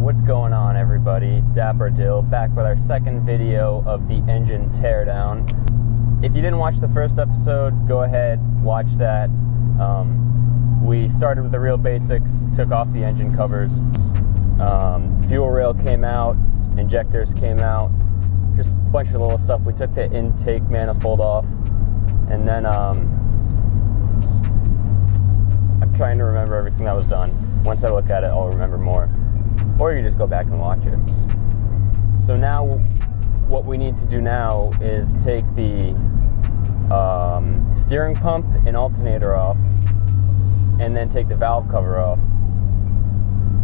What's going on, everybody? Dapper Dill back with our second video of the engine teardown. If you didn't watch the first episode, go ahead, watch that. We started with the real basics, took off the engine covers. Fuel rail came out, injectors came out, just a bunch of little stuff. We took the intake manifold off, and then I'm trying to remember everything that was done. Once I look at it, I'll remember more. Or you just go back and watch it. So now, what we need to do now is take the steering pump and alternator off, and then take the valve cover off,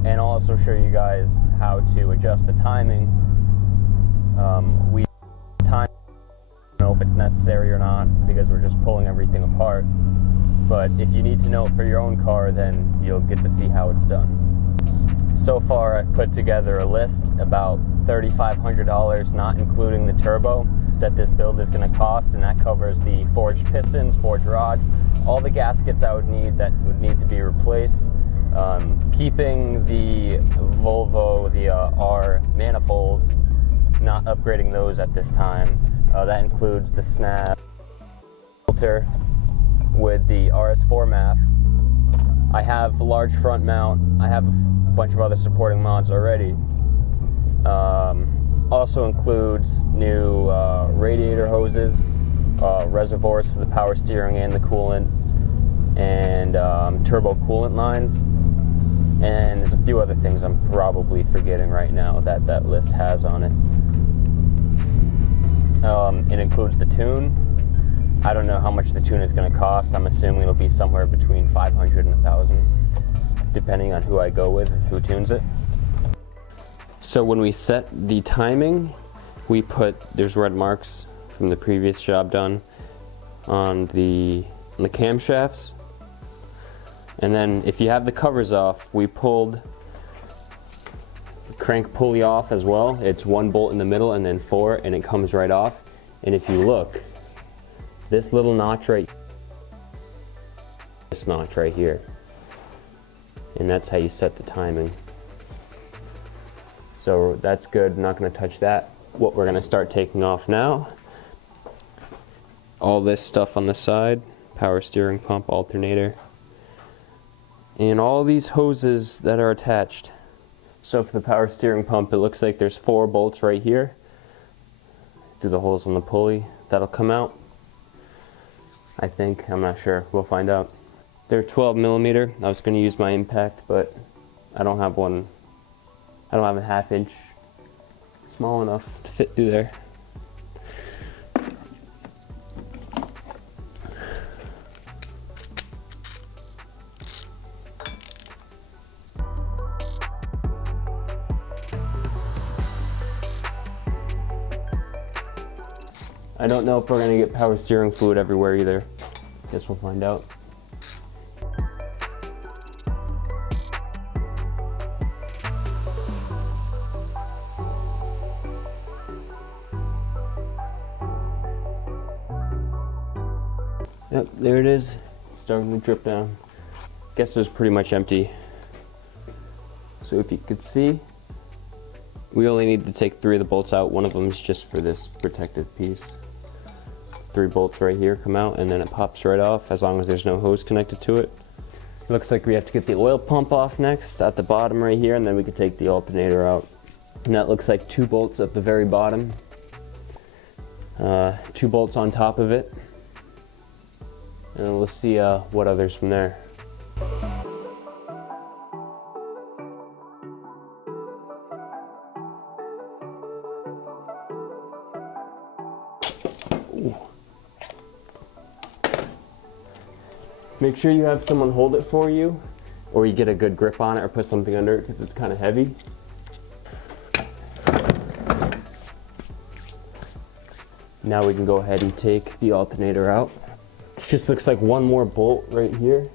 and also show you guys how to adjust the timing. We time, I don't know if it's necessary or not, because we're just pulling everything apart. But if you need to know it for your own car, then you'll get to see how it's done. So far, I've put together a list about $3,500, not including the turbo, that this build is going to cost, and that covers the forged pistons, forged rods, all the gaskets I would need that would need to be replaced, keeping the Volvo, the R manifolds, not upgrading those at this time. That includes the snap filter with the RS4 MAF. I have a large front mount. I have a bunch of other supporting mods already. Also includes new radiator hoses, reservoirs for the power steering and the coolant, and turbo coolant lines. And there's a few other things I'm probably forgetting right now that that list has on it. It includes the tune. I don't know how much the tune is going to cost. I'm assuming it'll be somewhere between $500 and $1,000, depending on who I go with, who tunes it. So when we set the timing, we put, there's red marks from the previous job done on the camshafts. And then if you have the covers off, we pulled the crank pulley off as well. It's one bolt in the middle and then four, and it comes right off. And if you look, this little notch right, this notch right here, and that's how you set the timing. So that's good, I'm not gonna touch that. What we're gonna start taking off now, all this stuff on the side, power steering pump, alternator, and all these hoses that are attached. So for the power steering pump, it looks like there's 4 bolts right here through the holes in the pulley that'll come out. I think, I'm not sure, we'll find out. They're 12 millimeter. I was gonna use my impact, but I don't have one. I don't have a 1/2 inch small enough to fit through there. I don't know if we're gonna get power steering fluid everywhere either. Guess we'll find out. Yep, there it is, starting to drip down. Guess it was pretty much empty. So if you could see, we only need to take 3 of the bolts out. One of them is just for this protective piece. 3 bolts right here come out, and then it pops right off as long as there's no hose connected to it. It looks like we have to get the oil pump off next at the bottom right here, and then we can take the alternator out. And that looks like 2 bolts at the very bottom. 2 bolts on top of it. And we'll see what others from there. Ooh. Make sure you have someone hold it for you, or you get a good grip on it, or put something under it because it's kind of heavy. Now we can go ahead and take the alternator out. Just looks like 1 more bolt right here.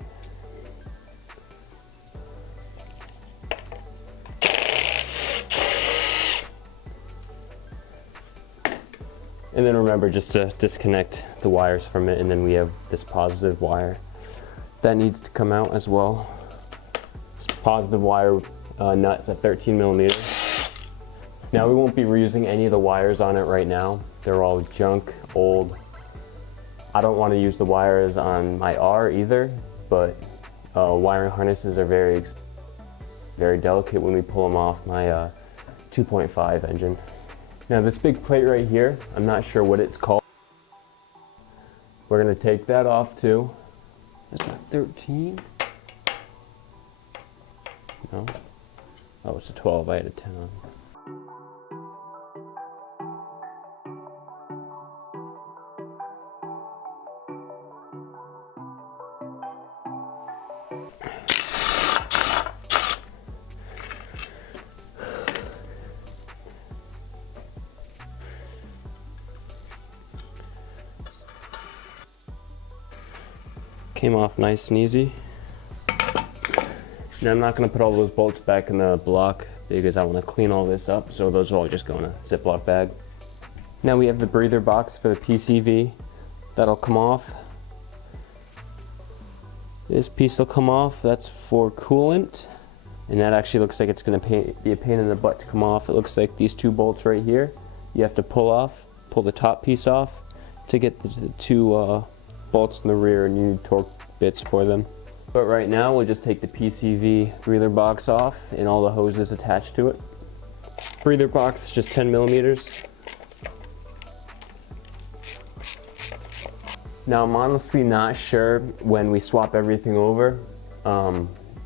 And then remember just to disconnect the wires from it, and then we have this positive wire that needs to come out as well. This positive wire nuts at 13 millimeter. Now we won't be reusing any of the wires on it right now. They're all junk, old. I don't want to use the wires on my R either, but wiring harnesses are very delicate when we pull them off my 2.5 engine. Now this big plate right here, I'm not sure what it's called. We're gonna take that off too. That's a 13? No? Oh, it's a 12, I had a 10 on. Came off nice and easy. Now I'm not going to put all those bolts back in the block because I want to clean all this up, so those will all just go in a Ziploc bag. Now we have the breather box for the PCV. That'll come off. This piece will come off, that's for coolant. And that actually looks like it's going to be a pain in the butt to come off. It looks like these two bolts right here, you have to pull the top piece off to get the two bolts in the rear, and you need torque bits for them. But right now we'll just take the PCV breather box off and all the hoses attached to it. Breather box is just 10 millimeters. Now I'm honestly not sure when we swap everything over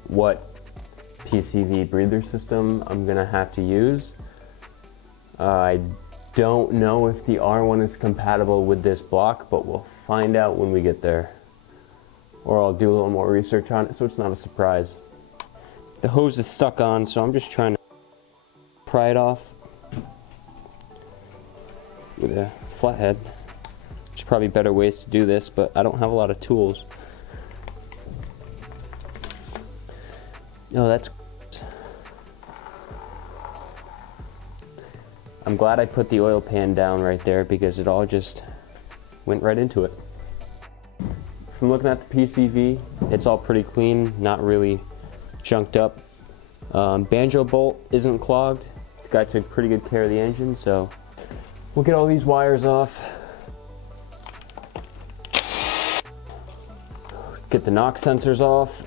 what PCV breather system I'm gonna have to use. I don't know if the R1 is compatible with this block, but we'll find out when we get there. Or I'll do a little more research on it so it's not a surprise. The hose is stuck on, so I'm just trying to pry it off with a flathead. There's probably better ways to do this, but I don't have a lot of tools. Oh, that's... I'm glad I put the oil pan down right there because it all just went right into it. From looking at the PCV, it's all pretty clean, not really junked up. Banjo bolt isn't clogged. The guy took pretty good care of the engine, so we'll get all these wires off. Get the knock sensors off.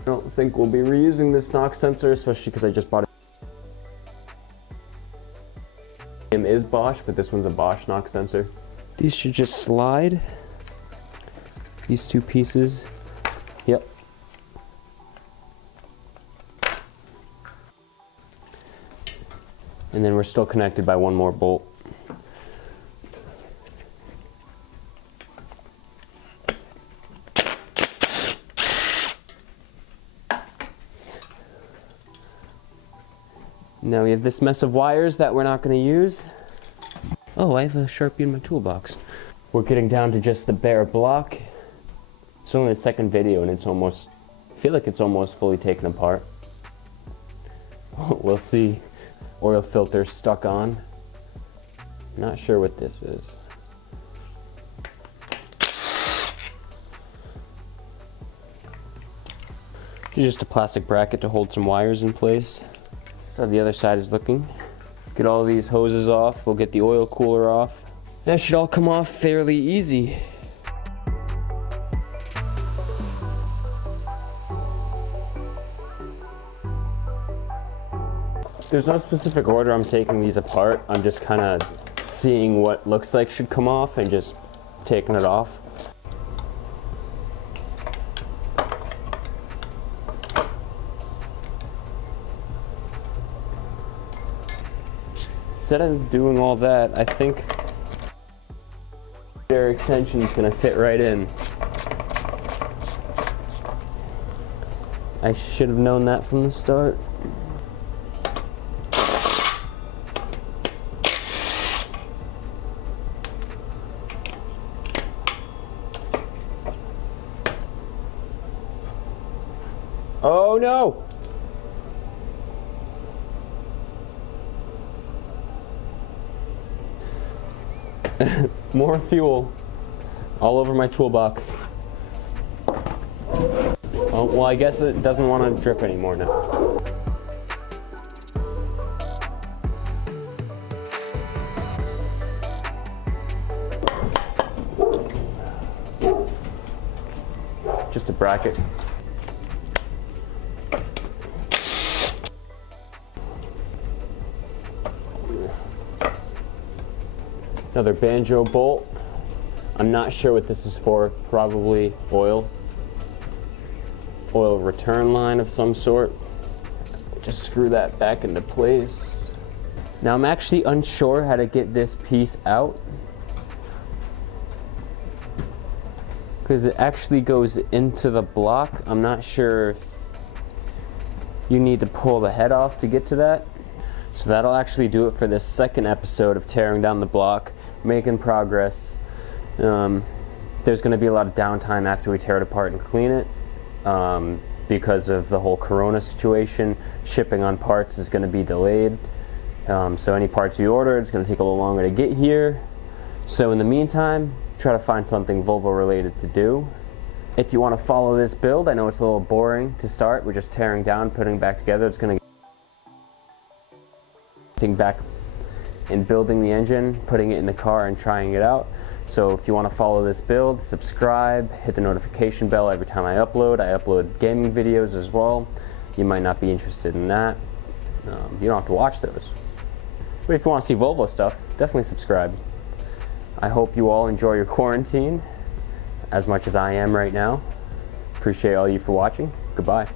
I don't think we'll be reusing this knock sensor, especially because I just bought it. It is Bosch, but this one's a Bosch knock sensor. These should just slide. These two pieces. Yep. And then we're still connected by one more bolt. Now we have this mess of wires that we're not going to use. Oh, I have a Sharpie in my toolbox. We're getting down to just the bare block. It's only the second video and it's almost, I feel like it's almost fully taken apart. We'll see. Oil filter stuck on. Not sure what this is. It's just a plastic bracket to hold some wires in place. So the other side is looking. Get all these hoses off. We'll get the oil cooler off. That should all come off fairly easy. There's no specific order I'm taking these apart. I'm just kind of seeing what looks like should come off and just taking it off. Instead of doing all that, I think their extension is going to fit right in. I should have known that from the start. Oh no! More fuel all over my toolbox. Well, I guess it doesn't want to drip anymore now. Just a bracket. Another banjo bolt. I'm not sure what this is for, probably oil return line of some sort. Just screw that back into place. Now I'm actually unsure how to get this piece out, because it actually goes into the block. I'm not sure if you need to pull the head off to get to that. So that'll actually do it for this second episode of tearing down the block, making progress. There's going to be a lot of downtime after we tear it apart and clean it, because of the whole corona situation. Shipping on parts is going to be delayed, so any parts you order, it's going to take a little longer to get here. So in the meantime, try to find something Volvo related to do. If you want to follow this build, I know it's a little boring to start. We're just tearing down, putting it back together. It's going to get back in building the engine, putting it in the car and trying it out. So if you want to follow this build, subscribe, hit the notification bell every time I upload. I upload gaming videos as well. You might not be interested in that. You don't have to watch those. But if you want to see Volvo stuff, definitely subscribe. I hope you all enjoy your quarantine as much as I am right now. Appreciate all you for watching. Goodbye.